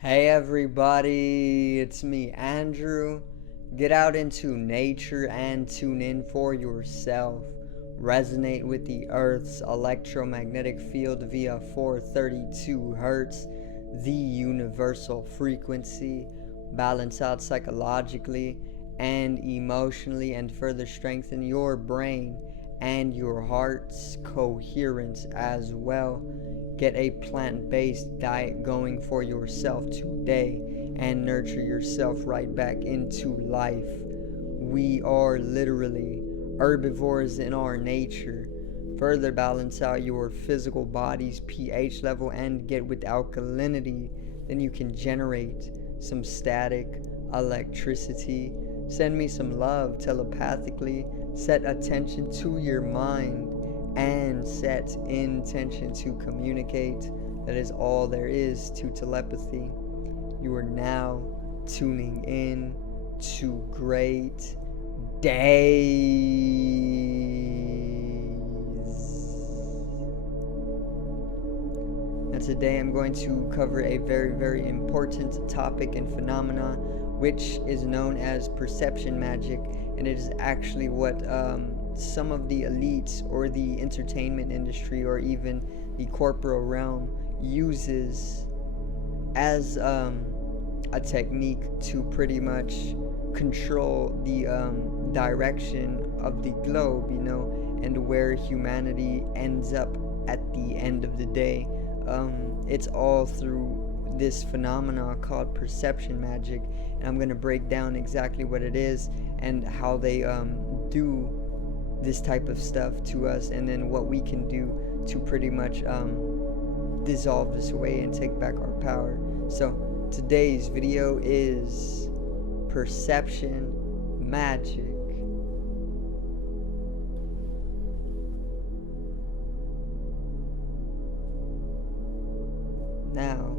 Hey everybody, it's me, Andrew. Get out into nature and tune in for yourself. Resonate with the Earth's electromagnetic field via 432 Hertz, the universal frequency. Balance out psychologically and emotionally, and further strengthen your brain and your heart's coherence as well. Get a plant based diet going for yourself today and nurture yourself right back into life. We are literally herbivores in our nature. Further balance out your physical body's pH level and get with alkalinity. Then you can generate some static electricity. Send me some love telepathically. Set attention to your mind and set intention to communicate. That is all there is to telepathy. You are now tuning in to great days. Now today I'm going to cover a very important topic and phenomena which is known as perception magic, and it is actually what some of the elites or the entertainment industry or even the corporate realm uses as a technique to pretty much control the direction of the globe, and where humanity ends up at the end of the day. It's all through this phenomena called perception magic, and I'm going to break down exactly what it is and how they do this type of stuff to us, and then what we can do to pretty much dissolve this away and take back our power. So today's video is perception magic. Now,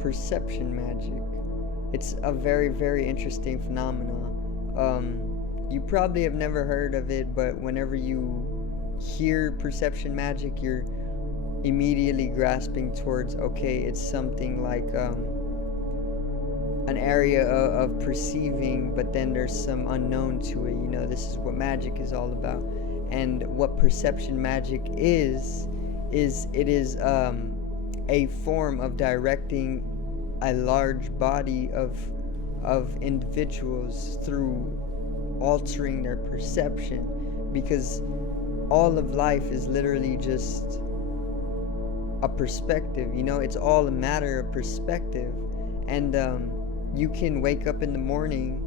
perception magic. It's a very interesting phenomenon. You probably have never heard of it, but whenever you hear perception magic, you're immediately grasping towards, okay, it's something like an area of perceiving, but then there's some unknown to it. This is what magic is all about. And what perception magic is it is a form of directing a large body of individuals through altering their perception, because all of life is literally just a perspective. It's all a matter of perspective. And you can wake up in the morning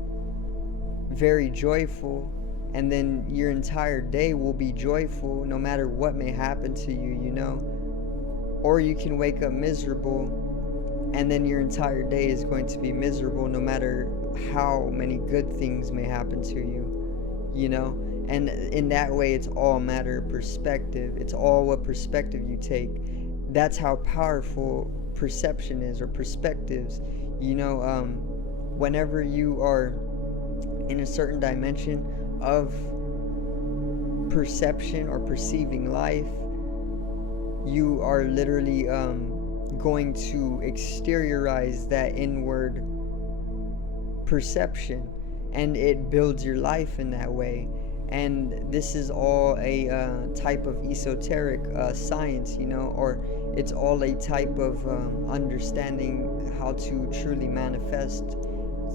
very joyful, and then your entire day will be joyful no matter what may happen to you. Or you can wake up miserable, and then your entire day is going to be miserable no matter how many good things may happen to you. And in that way, it's all a matter of perspective. It's all what perspective you take. That's how powerful perception is, or perspectives. Whenever you are in a certain dimension of perception or perceiving life, you are literally going to exteriorize that inward perception, and it builds your life in that way. And this is all a type of esoteric science, or it's all a type of understanding how to truly manifest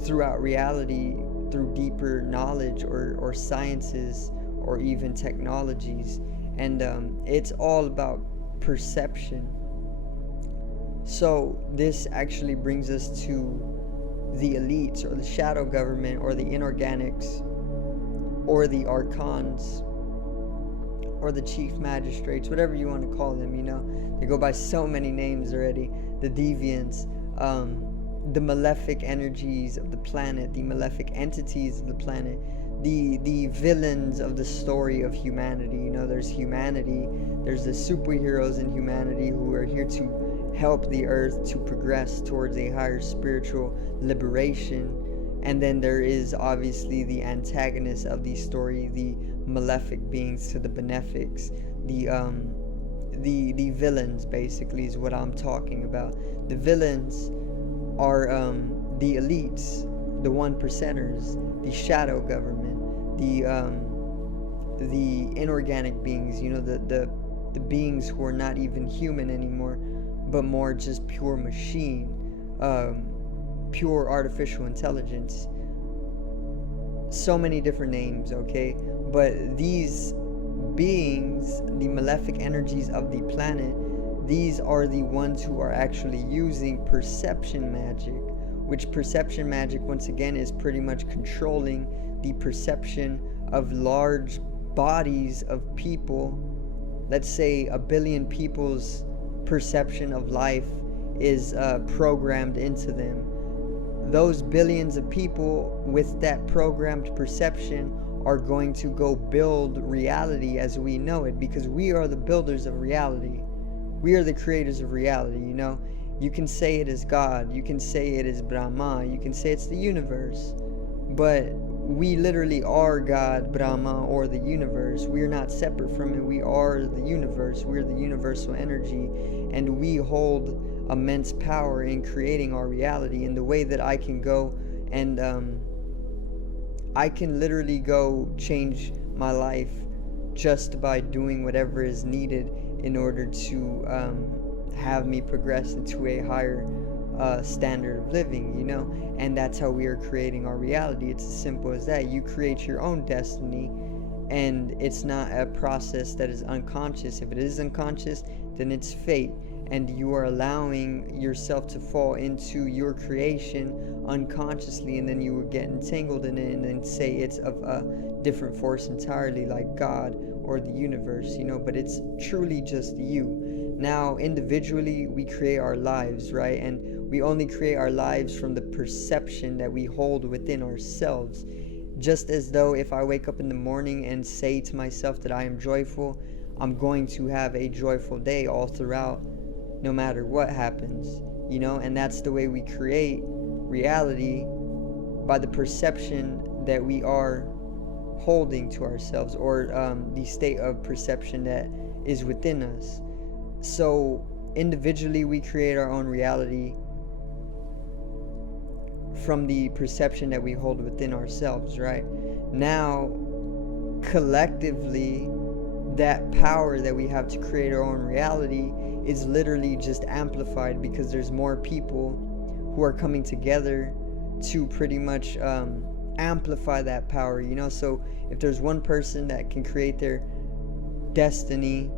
throughout reality through deeper knowledge or sciences or even technologies. And it's all about perception. So this actually brings us to the elites, or the shadow government, or the inorganics, or the archons, or the chief magistrates, whatever you want to call them. They go by so many names already. The deviants, the malefic energies of the planet, the malefic entities of the planet, the villains of the story of humanity. There's humanity, there's the superheroes in humanity who are here to help the earth to progress towards a higher spiritual liberation. And then there is obviously the antagonist of the story, the malefic beings to the benefics, the villains basically is what I'm talking about. The villains are the elites, the one percenters, the shadow government, the inorganic beings, the beings who are not even human anymore, but more just pure machine, pure artificial intelligence. So many different names, okay? But these beings, the malefic energies of the planet, these are the ones who are actually using perception magic, which perception magic, once again, is pretty much controlling the perception of large bodies of people. Let's say 1 billion people's perception of life is programmed into them. Those billions of people with that programmed perception are going to go build reality as we know it, because we are the builders of reality. We are the creators of reality, You can say it is God, you can say it is Brahma, you can say it's the universe, but we literally are God, Brahma, or the universe. We are not separate from it. We are the universe. We're the universal energy, and we hold immense power in creating our reality. In the way that I can go and I can literally go change my life just by doing whatever is needed in order to have me progress into a higher standard of living, and that's how we are creating our reality. It's as simple as that. You create your own destiny, and it's not a process that is unconscious. If it is unconscious, then it's fate, and you are allowing yourself to fall into your creation unconsciously, and then you will get entangled in it and then say it's of a different force entirely, like God or the universe, but it's truly just you. Now, individually, we create our lives, right? And we only create our lives from the perception that we hold within ourselves. Just as though if I wake up in the morning and say to myself that I am joyful, I'm going to have a joyful day all throughout, no matter what happens, and that's the way we create reality, by the perception that we are holding to ourselves, or the state of perception that is within us. So individually we create our own reality from the perception that we hold within ourselves, right? Now, collectively, that power that we have to create our own reality is literally just amplified because there's more people who are coming together to pretty much amplify that power, So if there's one person that can create their destiny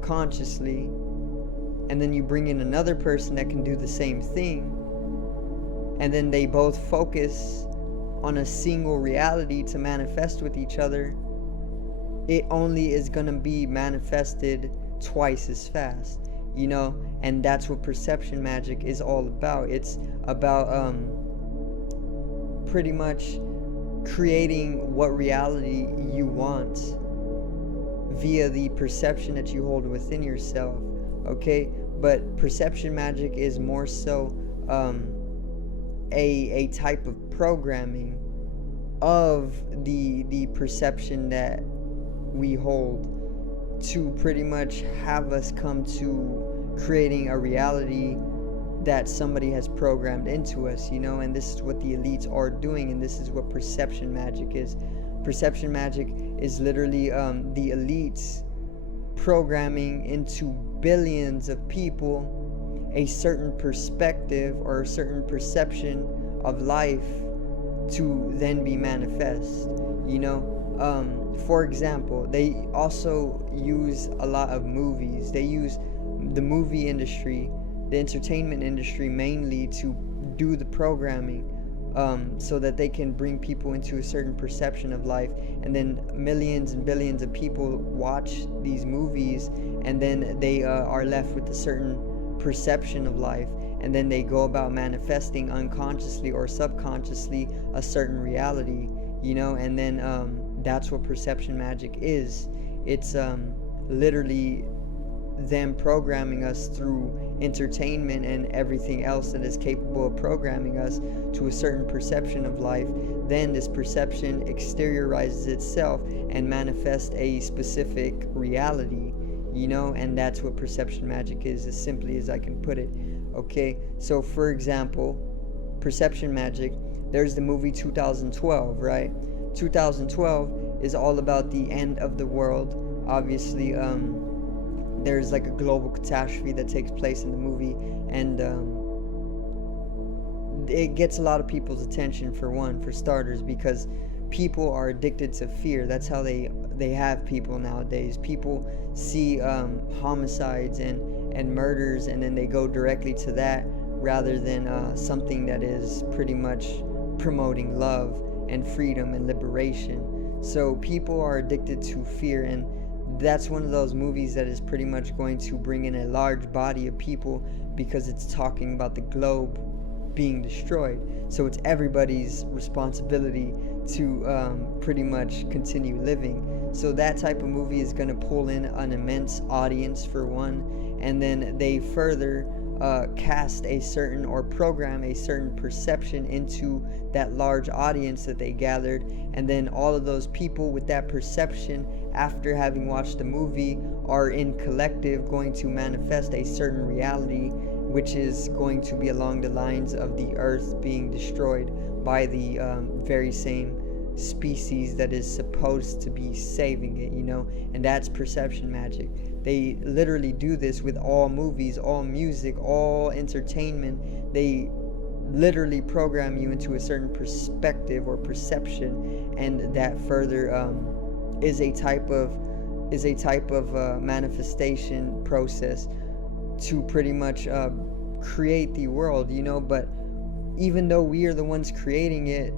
consciously, and then you bring in another person that can do the same thing, and then they both focus on a single reality to manifest with each other, it only is going to be manifested twice as fast, and that's what perception magic is all about. It's about pretty much creating what reality you want via the perception that you hold within yourself, okay? But perception magic is more so a type of programming of the perception that we hold to pretty much have us come to creating a reality that somebody has programmed into us, and this is what the elites are doing, and this is what perception magic is. Perception magic is literally the elites programming into billions of people a certain perspective or a certain perception of life to then be manifest, For example, they also use a lot of movies. They use the movie industry, the entertainment industry mainly, to do the programming, so that they can bring people into a certain perception of life, and then millions and billions of people watch these movies, and then they are left with a certain perception of life, and then they go about manifesting unconsciously or subconsciously a certain reality, and then that's what perception magic is. It's literally them programming us through entertainment and everything else that is capable of programming us to a certain perception of life, then this perception exteriorizes itself and manifests a specific reality, and that's what perception magic is, as simply as I can put it. Okay, so for example, perception magic, there's the movie 2012, right? 2012 is all about the end of the world. Obviously, there's like a global catastrophe that takes place in the movie, and it gets a lot of people's attention, for starters, because people are addicted to fear. That's how they have people nowadays. People see homicides and murders, and then they go directly to that rather than something that is pretty much promoting love and freedom and liberation. So people are addicted to fear, and that's one of those movies that is pretty much going to bring in a large body of people because it's talking about the globe being destroyed. So it's everybody's responsibility to pretty much continue living. So that type of movie is going to pull in an immense audience, for one, and then they further cast a certain, or program a certain perception into that large audience that they gathered, and then all of those people with that perception, after having watched the movie, are in collective going to manifest a certain reality, which is going to be along the lines of the earth being destroyed by the very same species that is supposed to be saving it, and that's perception magic. They literally do this with all movies, all music, all entertainment. They literally program you into a certain perspective or perception, and that further is a type of manifestation process to pretty much create the world, but even though we are the ones creating it,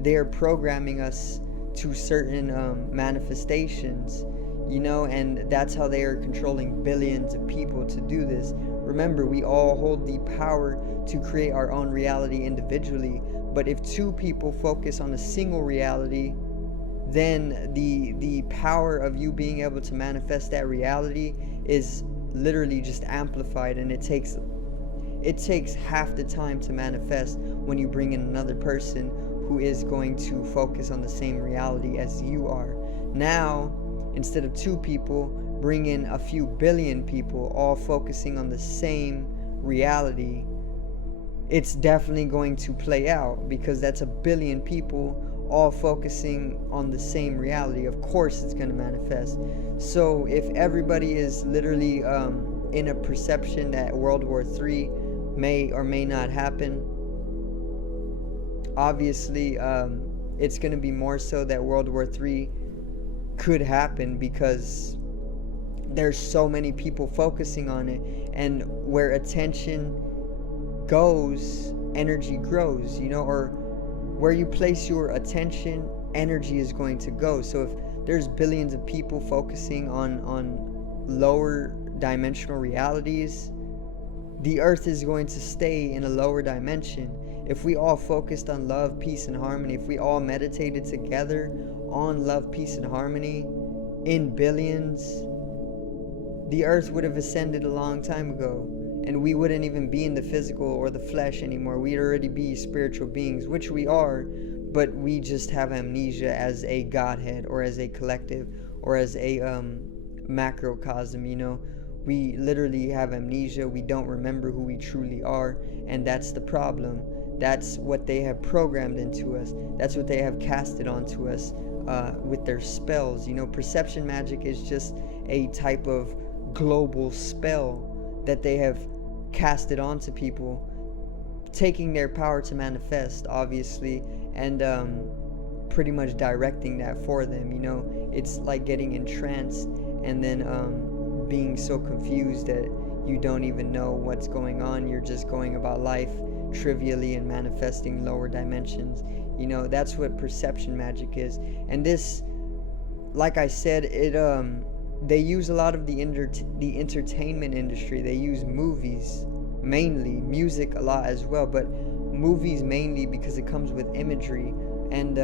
they're programming us to certain manifestations, and that's how they are controlling billions of people to do this. Remember, we all hold the power to create our own reality individually, but if two people focus on a single reality, then the power of you being able to manifest that reality is literally just amplified, and it takes half the time to manifest when you bring in another person who is going to focus on the same reality as you are. Now, instead of two people, bring in a few billion people all focusing on the same reality. It's definitely going to play out, because that's a billion people all focusing on the same reality. Of course it's going to manifest. So if everybody is literally in a perception that World War III may or may not happen, obviously it's going to be more so that World War III could happen, because there's so many people focusing on it, and where attention goes, energy grows, or where you place your attention, energy is going to go. So if there's billions of people focusing on lower dimensional realities, the earth is going to stay in a lower dimension. If we all focused on love, peace, and harmony, if we all meditated together on love, peace, and harmony in billions, the earth would have ascended a long time ago, and we wouldn't even be in the physical or the flesh anymore. We'd already be spiritual beings, which we are, but we just have amnesia as a godhead, or as a collective, or as a macrocosm, We literally have amnesia. We don't remember who we truly are, and that's the problem. That's what they have programmed into us. That's what they have casted onto us with their spells. Perception magic is just a type of global spell that they have casted onto people, taking their power to manifest, obviously, and pretty much directing that for them. It's like getting entranced and then being so confused that you don't even know what's going on. You're just going about life trivially and manifesting lower dimensions. That's what perception magic is. And this, like I said, they use a lot of the entertainment industry. They use movies mainly, music a lot as well, but movies mainly because it comes with imagery, and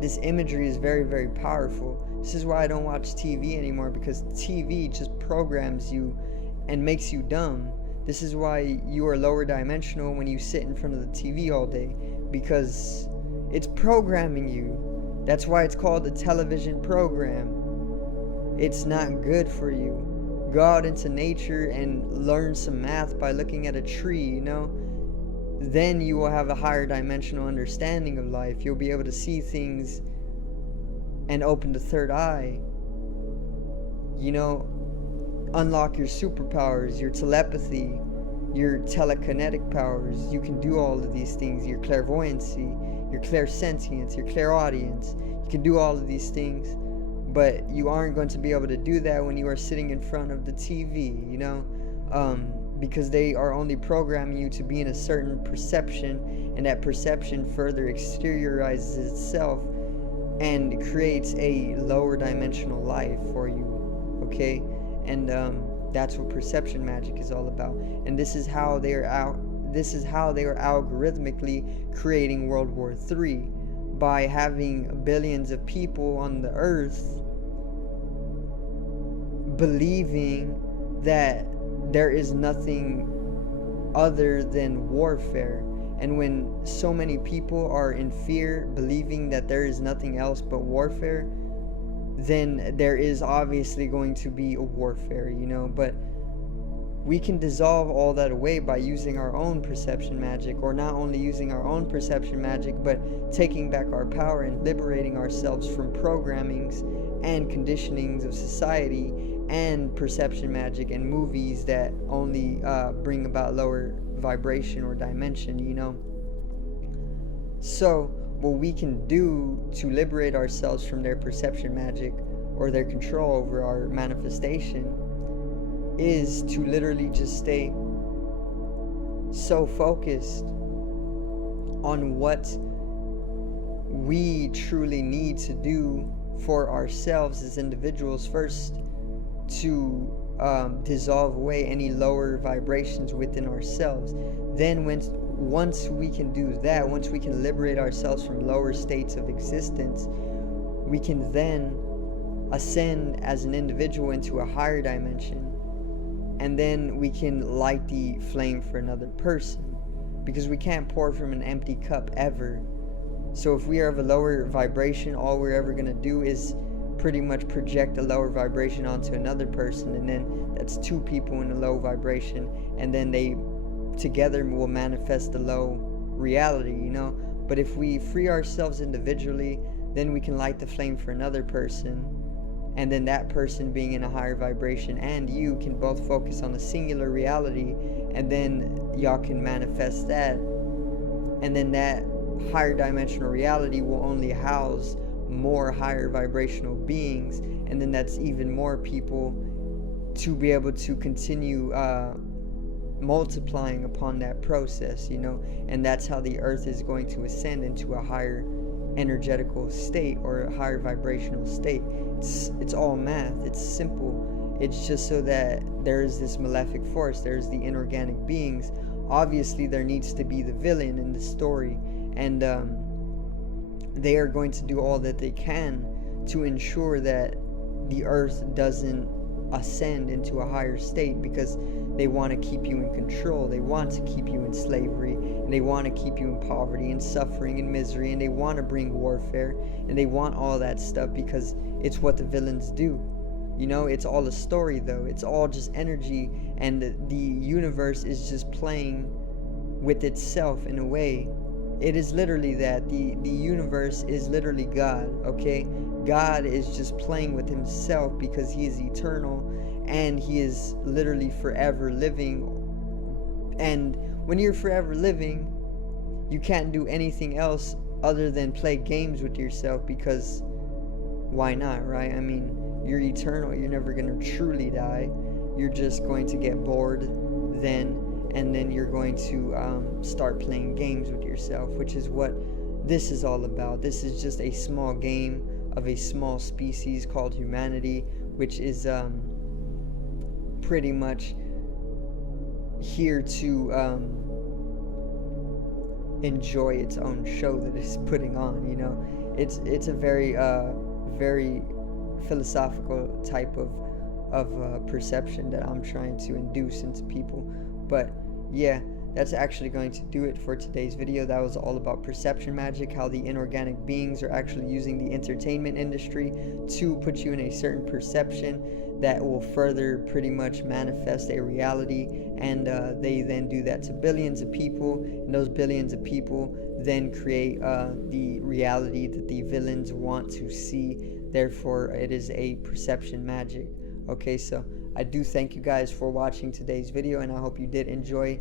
this imagery is very, very powerful. This is why I don't watch TV anymore, because TV just programs you and makes you dumb. This is why you are lower dimensional when you sit in front of the TV all day, because it's programming you. That's why it's called a television program. It's not good for you. Go out into nature and learn some math by looking at a tree, you know? Then you will have a higher dimensional understanding of life. You'll be able to see things and open the third eye. You know, unlock your superpowers, your telepathy, your telekinetic powers. You can do all of these things. Your clairvoyancy, your clairsentience, your clairaudience. You can do all of these things, but you aren't going to be able to do that when you are sitting in front of the TV, you know? Because they are only programming you to be in a certain perception, and that perception further exteriorizes itself and creates a lower dimensional life for you, okay? And that's what perception magic is all about. And this is how they are algorithmically creating World War III, by having billions of people on the earth believing that there is nothing other than warfare. And when so many people are in fear, believing that there is nothing else but warfare, then there is obviously going to be a warfare, you know? But we can dissolve all that away by using our own perception magic, or not only using our own perception magic, but taking back our power and liberating ourselves from programmings and conditionings of society and perception magic and movies that only bring about lower vibration or dimension, you know? So what we can do to liberate ourselves from their perception magic or their control over our manifestation is to literally just stay so focused on what we truly need to do for ourselves as individuals first, to dissolve away any lower vibrations within ourselves. Then once we can do that, once we can liberate ourselves from lower states of existence, we can then ascend as an individual into a higher dimension, and then we can light the flame for another person, because we can't pour from an empty cup ever. So if we are of a lower vibration, all we're ever going to do is pretty much project a lower vibration onto another person, and then that's two people in a low vibration, and then they together will manifest the low reality, you know? But if we free ourselves individually, then we can light the flame for another person, and then that person being in a higher vibration and you can both focus on a singular reality, and then y'all can manifest that, and then that higher dimensional reality will only house more higher vibrational beings, and then that's even more people to be able to continue multiplying upon that process, you know? And that's how the earth is going to ascend into a higher energetical state or a higher vibrational state. It's all math. It's simple. It's just so that there is this malefic force, there's the inorganic beings. Obviously there needs to be the villain in the story, and they are going to do all that they can to ensure that the earth doesn't ascend into a higher state, because they want to keep you in control. They want to keep you in slavery, and they want to keep you in poverty and suffering and misery, and they want to bring warfare, and they want all that stuff because it's what the villains do. You know, it's all a story though. It's all just energy, and the universe is just playing with itself in a way. It is literally that. The universe is literally God, okay? God is just playing with himself because he is eternal and he is literally forever living. And when you're forever living, you can't do anything else other than play games with yourself, because why not, right? I mean, you're eternal. You're never going to truly die. You're just going to get bored then, and then you're going to start playing games with yourself, which is what this is all about. This is just a small game of a small species called humanity, which is pretty much here to enjoy its own show that it's putting on, you know. it's a very philosophical type of perception that I'm trying to induce into people. But yeah, that's actually going to do it for today's video. That was all about perception magic, how the inorganic beings are actually using the entertainment industry to put you in a certain perception that will further pretty much manifest a reality, and they then do that to billions of people, and those billions of people then create the reality that the villains want to see. Therefore, it is a perception magic. Okay, so I do thank you guys for watching today's video, and I hope you did enjoy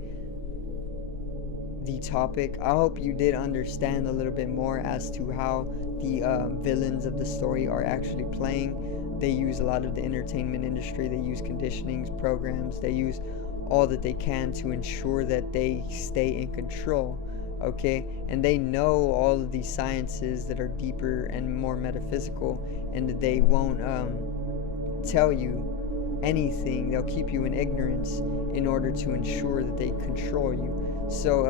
the topic. I hope you did understand a little bit more as to how the villains of the story are actually playing. They use a lot of the entertainment industry, they use conditionings, programs, they use all that they can to ensure that they stay in control. Okay, and they know all of these sciences that are deeper and more metaphysical, and they won't tell you anything. They'll keep you in ignorance in order to ensure that they control you. So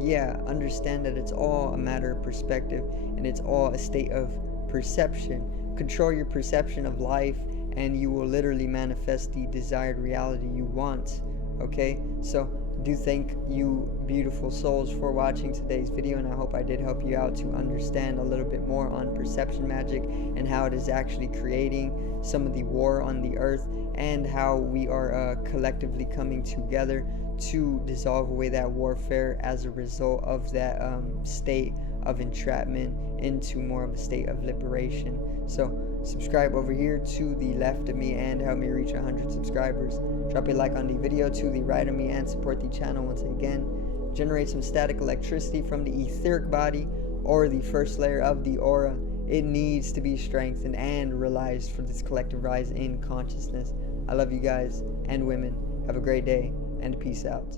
yeah, understand that it's all a matter of perspective, and it's all a state of perception. Control your perception of life, and you will literally manifest the desired reality you want. Okay, so do thank you beautiful souls for watching today's video, and I hope I did help you out to understand a little bit more on perception magic and how it is actually creating some of the war on the earth, and how we are collectively coming together to dissolve away that warfare as a result of that state of entrapment into more of a state of liberation. So subscribe over here to the left of me and help me reach 100 subscribers. Drop a like on the video to the right of me and support the channel once again. Generate some static electricity from the etheric body, or the first layer of the aura. It needs to be strengthened and realized for this collective rise in consciousness. I love you guys and women. Have a great day, and peace out.